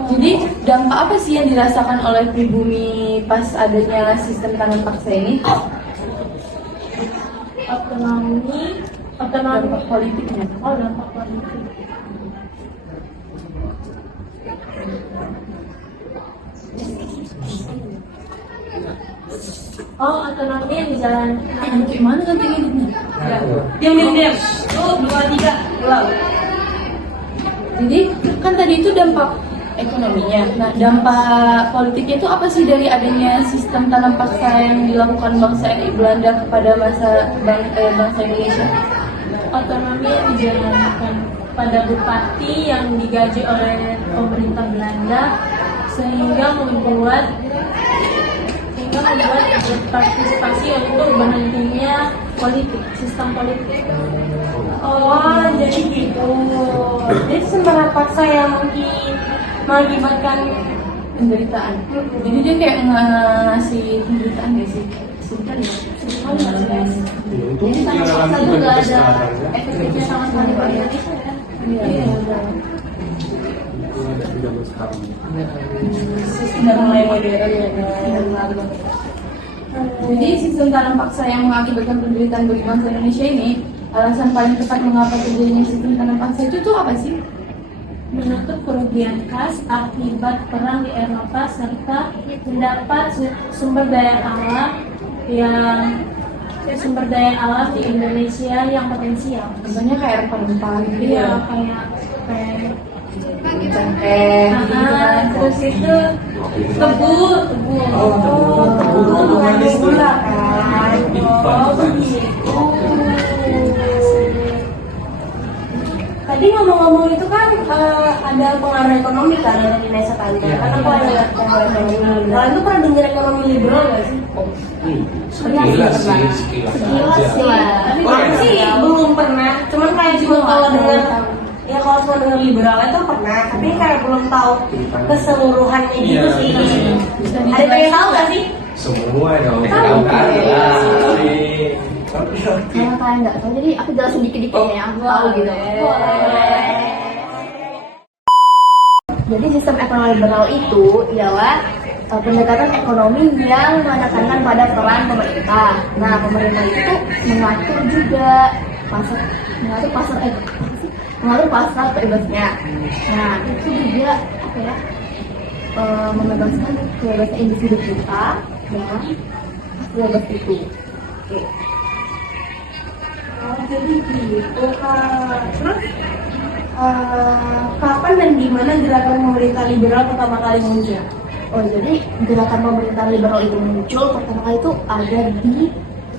Jadi dampak apa sih yang dirasakan oleh pribumi pas adanya sistem tanam paksa ini? Otonomi Dampak politiknya. Oh, dampak politik. Oh, otonomi yang dijalankan. Gimana nanti hidupnya? Diam. 1, 2, 3, pulang. Jadi kan tadi itu dampak ekonominya. Nah, dampak politiknya itu apa sih dari adanya sistem tanam paksa yang dilakukan bangsa Belanda kepada bangsa Indonesia? Otonomi yang dijalankan pada bupati yang digaji oleh pemerintah Belanda sehingga membuat berpartisipasi untuk berhentinya sistem politik. Oh, jadi gitu. Jadi sembarang paksa yang mungkin mengakibatkan Penderitaan. Jadi dia kayak ngasih penderitaan gak sih? Sebentar ya. Itu Jadi yang tanam paksa alami juga sampai ada sekarang ya. efeknya sama sekali pada Indonesia ya. Iya. Sudah mulai modern ya. Jadi sistem tanam paksa yang mengakibatkan penderitaan bagi bangsa Indonesia ini, alasan paling tepat mengapa terjadinya sistem tanam paksa itu tuh apa sih? Menutup kerugian kas akibat perang di Eropa serta mendapat sumber daya alam di Indonesia yang potensial. Contohnya kayak rempah-rempah gitu Iya, ya. kayak Cengkeh gitu kan. terus itu tebu. tebu manis gula kan. Oh, begitu. Tadi ngomong-ngomong itu kan ada pengaruh ekonomi kan dari Nesa Tante. Karena aku ada lihat pengaruh ekonomi. Kalian tuh pernah dengar ekonomi liberal nggak sih? Sekilas sih, sekilas Sekilas aja. sih. Tapi aku sih belum pernah. Cuman kayak cuma kalau dengar ya kalau cuma dengar liberal itu pernah. Tapi kayak belum tahu keseluruhannya gitu sih. Ada yang pengen tahu nggak sih? Semua dong. Tahu kan lah. Karena kalian nggak tahu, jadi aku jelasin dikit-dikit ya, aku tahu gitu. Jadi sistem ekonomi liberal itu ialah pendekatan ekonomi yang menekankan pada peran pemerintah. Nah, pemerintah itu mengatur juga mengatur pasar kebebasannya. Nah, itu juga apa ya? Membebaskan kebebasan individu kita dalam bebas itu. Oke. Oh, jadi gitu Kak. Terus kapan dan di mana gerakan pemerintah liberal pertama kali muncul? Oh, jadi gerakan pemerintah liberal itu muncul pertama kali itu ada di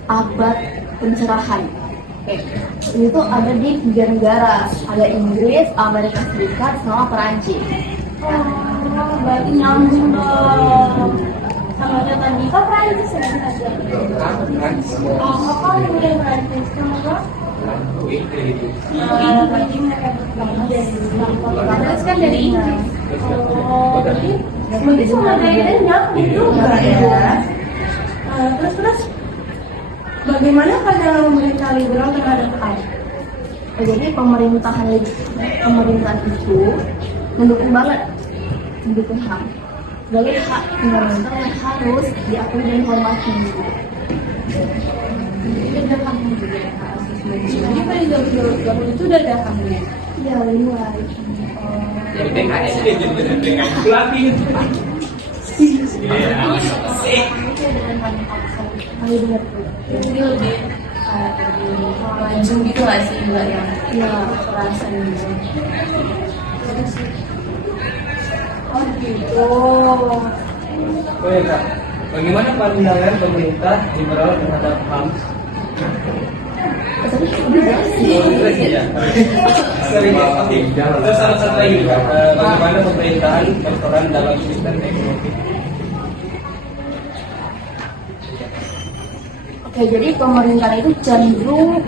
abad pencerahan. Oke. Itu ada di 3 negara, ada Inggris, Amerika Serikat, sama Perancis. Oh, berarti nyambung dong. Sama kata Dika Prancis ya? Oh, kok milih Prancis? Kenapa? Prancis kan dari Inggris. Oh, jadi berarti cuma daerahnya nyambung juga ya. Terus bagaimana pandangan pemerintah liberal terhadap HAM? Jadi pemerintahan itu mendukung banget HAM. Jadi hak fundamental yang harus diakui dan dihormati. Jadi ada HAM juga ya, Kak Asisme. Jadi pada zaman itu udah ada HAM-nya. Ya, luar. Jadi PKS pelatih. Ayo benar. Jadi lebih maju gitu nggak sih, nggak yang kekerasan gitu. Oh gitu. Oh ya Kak, bagaimana pandangan pemerintah liberal terhadap HAM? Tapi udah jelas sih. Sering ya. Oke. Terus salah satu lagi Kak, bagaimana pemerintahan berperan dalam sistem ekonomi? Oke, jadi pemerintahan itu cenderung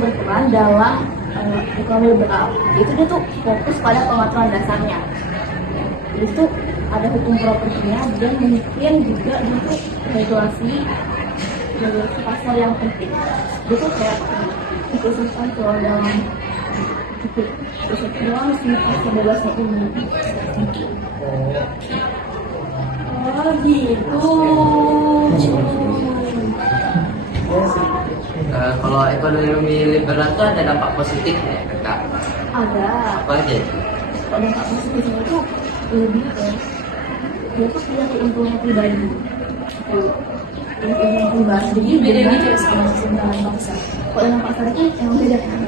berperan dalam ekonomi liberal. Itu dia tuh fokus pada pengaturan dasarnya. Itu ada hukum propertinya dan mungkin juga itu regulasi pasar yang penting. Itu kayak dikhususkan kalau dalam dalam si pasar bebasnya ini. Oh gitu. Kalau ekonomi liberal itu ada dampak positifnya ya Kak? Ada. Apa aja? Kalau dampak positifnya itu lebih ke dia tuh punya keuntungan pribadi. Keuntungan pribadi. Jadi beda gitu ya sama sistem dalam bangsa. Kalau dalam pasar itu emang beda kan?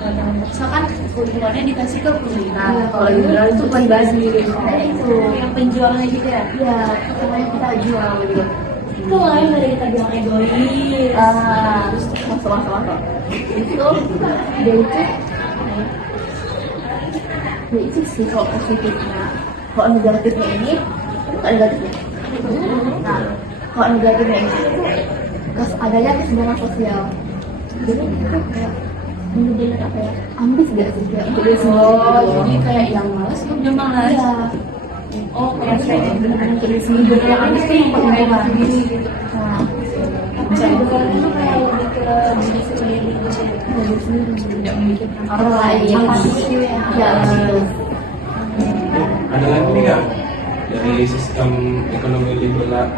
Kalau dalam bangsa kan keuntungannya dikasih ke pemerintah. Nah, Kalau liberal itu pribadi. Nah, itu Yang penjualnya gitu ya. ya semuanya kita jual gitu. Itu lain dari kita bilang egois. Masuk. Itu dia itu sih kalau positifnya. Kalau negatifnya ini bukan negatifnya. Nah, kalau negatifnya ini adanya kesenjangan sosial. Jadi itu kayak bener-bener apa ya? Ambis gak sih kayak untuk Jadi kayak yang malas udah malas. Iya. Oh, kayak Bener-bener jadi sendiri yang ambis tuh yang perempuan. Nah, Bisa liberal itu kayak lebih ke diri sendiri gitu. Tidak memikirkan orang lain. Ya, Ada lagi nih Kak, dari sistem ekonomi liberal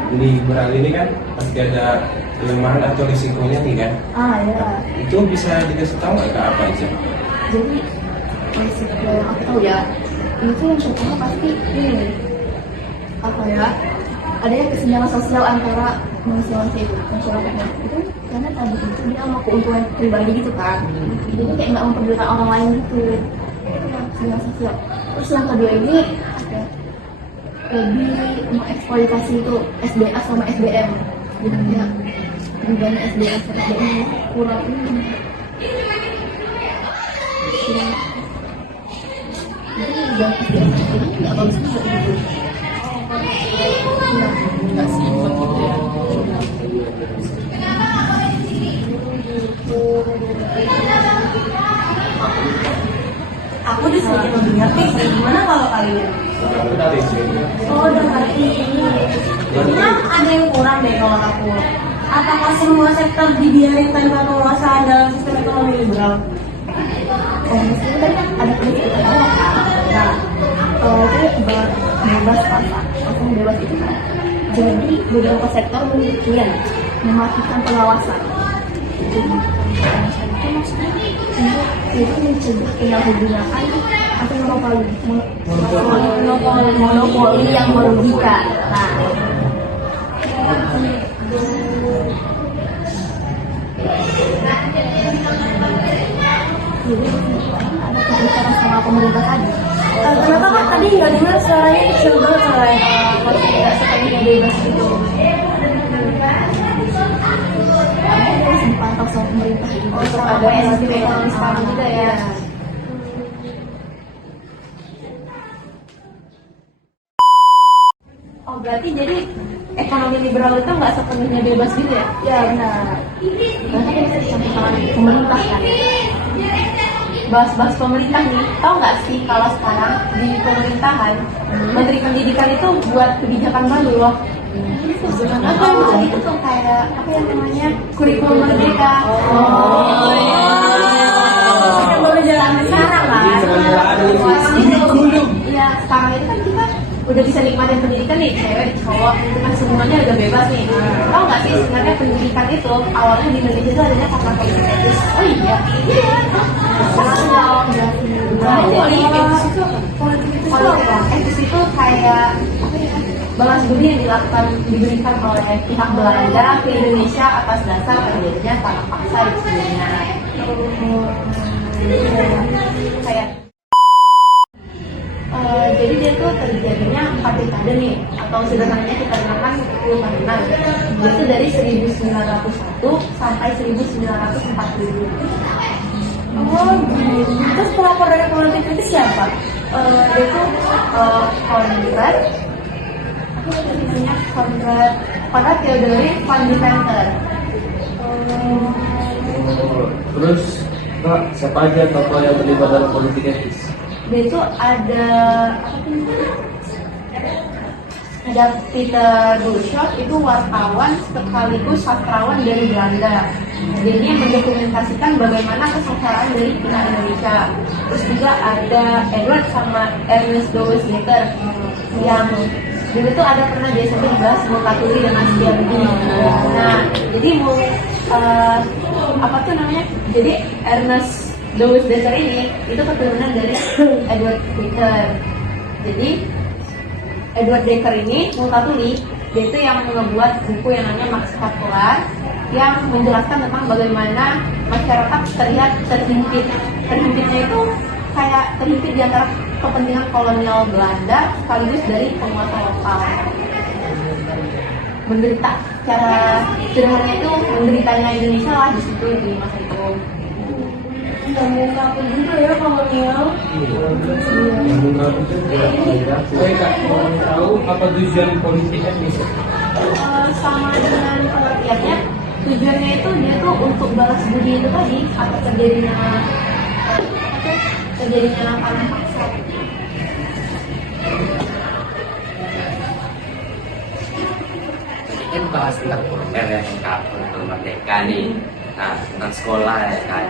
ini kan pasti ada kelemahan atau risikonya nih kan? ya. Itu bisa dikasih tahu nggak Kak, apa aja? Jadi masih yang aku tahu ya, itu yang pertama pasti ini apa ya? Adanya kesenjangan sosial antara manusia itu, masyarakatnya itu karena tadi itu dia mau keuntungan pribadi gitu kan, jadi kayak nggak memperdulikan orang lain gitu. Kesenjangan sosial. Terus yang kedua ini apa ya? lebih mengeksploitasi itu SBA sama SBM. Jadi dia lebih banyak SBA sama SBM kurang ini. Jadi udah SBM ini nggak bagus juga gitu. Nggak sih Aku di sini lebih ngerti sih. Gimana kalau kalian? Oh, udah ngerti. Kayaknya ada yang kurang deh kalau aku. Apakah semua sektor dibiarin tanpa penguasaan dalam sistem ekonomi liberal? Kalau misalnya tadi kan ada pendidikan awal kan. Nah, kalau itu bebas pasar, langsung bebas itu kan. Jadi beberapa sektor mungkin mematikan pengawasan. Itu mencegah penyalahgunaan atau monopoli yang merugikan. Nah, jadi ada kebijakan sama pemerintah tadi. Kenapa kan tadi nggak dengar suaranya kecil banget suaranya? Kalau tidak sepenuhnya bebas gitu. Harus dipantau sama pemerintah. Untuk ada sistem ekonomi sekarang juga ya. Oh, berarti jadi ekonomi liberal itu nggak sepenuhnya bebas gitu ya? Ya benar. Berarti kan bisa dicampur pemerintah kan. Bahas-bahas pemerintah nih, tau nggak sih kalau sekarang di pemerintahan Menteri Pendidikan itu buat kebijakan baru loh. Atau itu tuh kayak apa yang namanya Kurikulum Merdeka. Oh iya. Yang baru jalan sekarang kan? Iya, sekarang itu kan kita udah bisa nikmatin pendidikan nih, cewek, cowok, itu kan semuanya udah bebas nih. Tau nggak sih sebenarnya pendidikan itu awalnya di Indonesia itu adanya karena politis. Oh iya, politis itu kayak balas budi yang diberikan oleh pihak Belanda ke Indonesia atas dasar terjadinya tanah paksa di sebelumnya. Kayak jadi dia tuh terjadinya 4 dekade nih, atau sederhananya kita gunakan 10 tahunan. Dia tuh dari 1901 sampai 1940. Oh gitu. Terus pelapor dari politik itu siapa? Dia tuh Konrad, Konrad Theodore van Deventer. Terus Kak, siapa aja tokoh yang terlibat dalam politik etis? Dia itu ada Peter Bushok, itu wartawan sekaligus sastrawan dari Belanda. Jadi dia mendokumentasikan bagaimana kesengsaraan dari pihak Indonesia. Terus juga ada Edward sama Ernest Dowes Letter yang dulu tuh ada pernah dia sampai dibahas Multatuli dengan Setiabudi. Nah, jadi apa tuh namanya? Jadi Ernest Dowes Letter ini itu keturunan dari Edward Dekker. Jadi Edward Dekker ini Multatuli, dia itu yang membuat buku yang namanya Max Havelaar yang menjelaskan tentang bagaimana masyarakat terlihat terhimpit. Terhimpitnya itu kayak terhimpit di antara kepentingan kolonial Belanda sekaligus dari penguasa lokal. Menderita, cara sederhananya itu menderitanya Indonesia lah di situ di masa itu. Nggak mau ngaku juga ya kolonial. Oke Kak, mau tahu apa tujuan politik etis? Sama dengan pengertiannya, tujuannya itu dia tuh untuk balas budi itu tadi atas terjadinya tanah paksa. Tadi kan bahas tentang kurikulum ya, kurikulum merdeka nih. Nah, tentang sekolah ya Kak.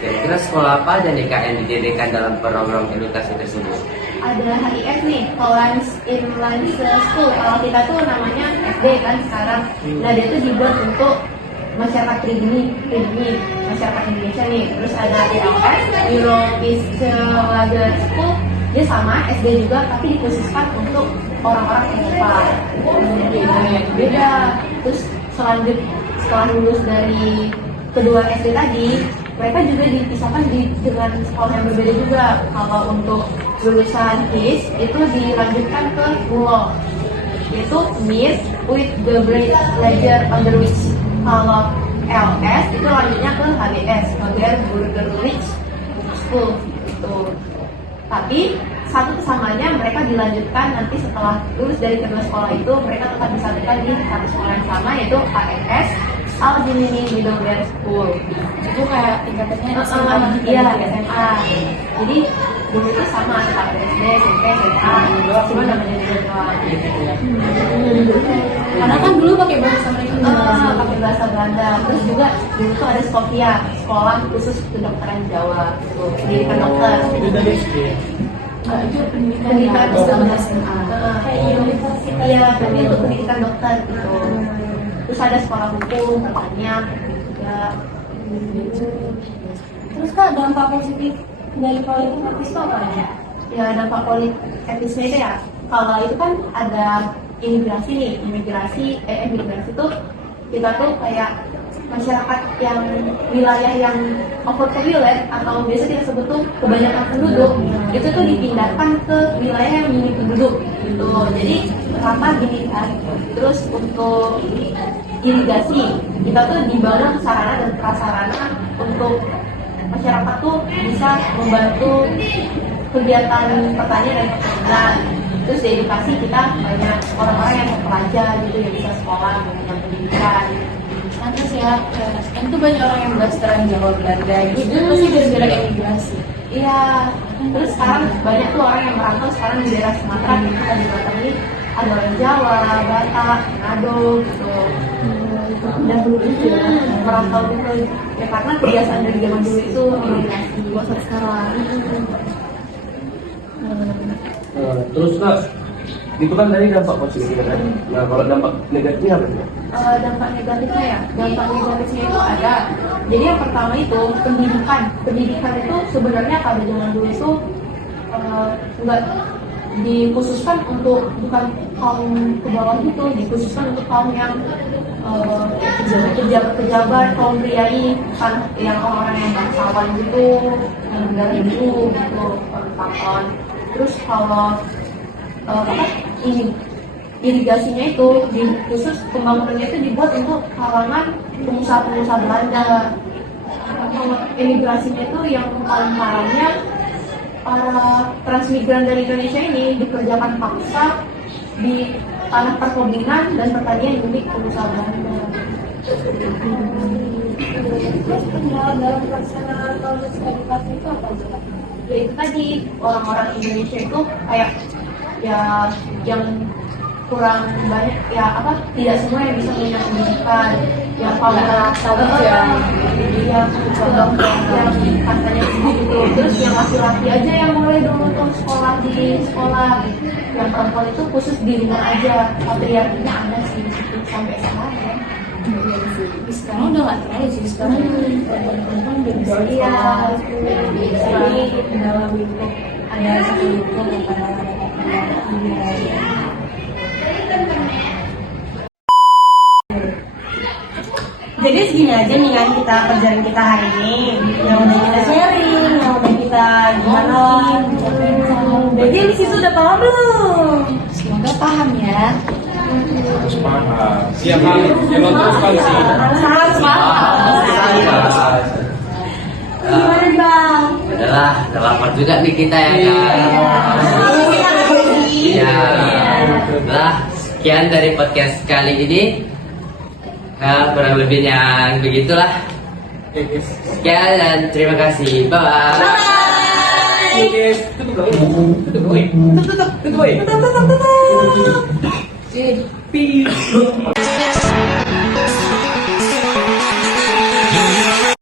Kira-kira sekolah apa aja nih Kak yang didirikan dalam program edukasi tersebut? Ada HIS nih, Hollands Inland School. Kalau kita tuh namanya SD kan sekarang. Nah dia tuh dibuat untuk masyarakat pribumi, masyarakat Indonesia nih. Terus ada ELS, Europees School. Dia sama SD juga, tapi dikhususkan untuk orang-orang Eropa. Beda. Terus setelah lulus dari kedua SD tadi, mereka juga dipisahkan dengan sekolah yang berbeda juga. Kalau untuk lulusan HIS itu dilanjutkan ke ULO, yaitu MIS with the Great Ledger Underwich. Kalau LS itu lanjutnya ke HGS, Hager Burgerlich School gitu. Tapi satu kesamaannya mereka dilanjutkan nanti setelah lulus dari kedua sekolah itu mereka tetap disatukan di satu sekolah yang sama, yaitu AMS Al-Jinini Middlebury School. Itu kayak tingkatannya SMA gitu Iya, ya? SMA. Jadi dulu itu sama antara SD, SMP, SMA, cuma namanya juga doang. Karena kan dulu pakai bahasa mereka Pakai bahasa Belanda. Terus juga dulu tuh ada Skopia, sekolah khusus kedokteran Jawa, gitu. Pendidikan dokter. Itu dari SD. itu pendidikan Pendidikan yang dokter. SMA. Kayak universitas. Iya, tapi untuk pendidikan dokter gitu. Terus ada sekolah hukum, pertanian, juga. Terus Kak, dampak positif dari politik praktis itu apa aja? Ya dampak politik etisnya itu ya, kalau itu kan ada imigrasi nih, imigrasi itu kita tuh kayak masyarakat yang wilayah yang overpopulated atau biasa kita sebut tuh kebanyakan penduduk, itu tuh dipindahkan ke wilayah yang minim penduduk gitu. Jadi kenapa gini kan? Terus untuk irigasi kita tuh dibangun sarana dan prasarana untuk masyarakat tuh bisa membantu kegiatan pertanian dan perkebunan. Terus di edukasi kita banyak orang-orang yang terpelajar gitu yang bisa sekolah dengan pendidikan. Terus ya, kan itu banyak orang yang belajar Jawa Belanda gitu, pasti gara-gara emigrasi. Iya. Terus sekarang banyak tuh orang yang merantau sekarang di daerah Sumatera gitu kan di Batam ini ada orang Jawa, Batak, Manado gitu. Dan dulu itu ya merantau gitu ya karena kebiasaan dari zaman dulu itu imigrasi buat sekarang. Terus Kak, itu kan tadi dampak positifnya kan. Nah kalau dampak negatifnya apa sih? Dampak negatifnya ya, dampak negatifnya itu ada. Jadi yang pertama itu pendidikan itu sebenarnya pada zaman dulu itu nggak dikhususkan untuk bukan kaum ke bawah gitu, dikhususkan untuk kaum yang pejabat, kaum priai, kan yang orang-orang yang bangsawan gitu, yang negara itu gitu, orang. Terus kalau ini irigasinya itu khusus pembangunannya itu dibuat untuk kalangan pengusaha-pengusaha Belanda. Imigrasinya itu yang paling parahnya para transmigran dari Indonesia ini dikerjakan paksa di tanah perkebunan dan pertanian milik pengusaha Belanda. Terus kendala dalam pelaksanaan proses edukasi itu apa aja? Ya itu tadi orang-orang Indonesia itu kayak ya yang kurang banyak ya apa tidak semua yang bisa punya pendidikan yang paham yang katanya gitu. Terus yang laki-laki aja yang mulai dulu tuh sekolah di sekolah, yang perempuan itu khusus di rumah aja, patriarkinya ada sih di situ sampai sekarang ya. Sekarang udah nggak terlalu sih, sekarang perempuan udah bisa Iya, ini dalam bentuk ada satu bentuk kepada Jadi segini aja nih kan kita pelajaran kita hari ini. Yang udah kita sharing, yang udah kita gimana. Jadi di situ udah paham belum? semoga paham ya. Harus paham. Siap Bang, jangan terus Bang sih. Sangat paham. Gimana Bang? Udahlah, udah lapar juga nih kita ya kan. Iya. Nah, sekian dari podcast kali ini. Nah, kurang lebihnya begitulah. Sekian dan terima kasih. Bye. Tutup. Tutup.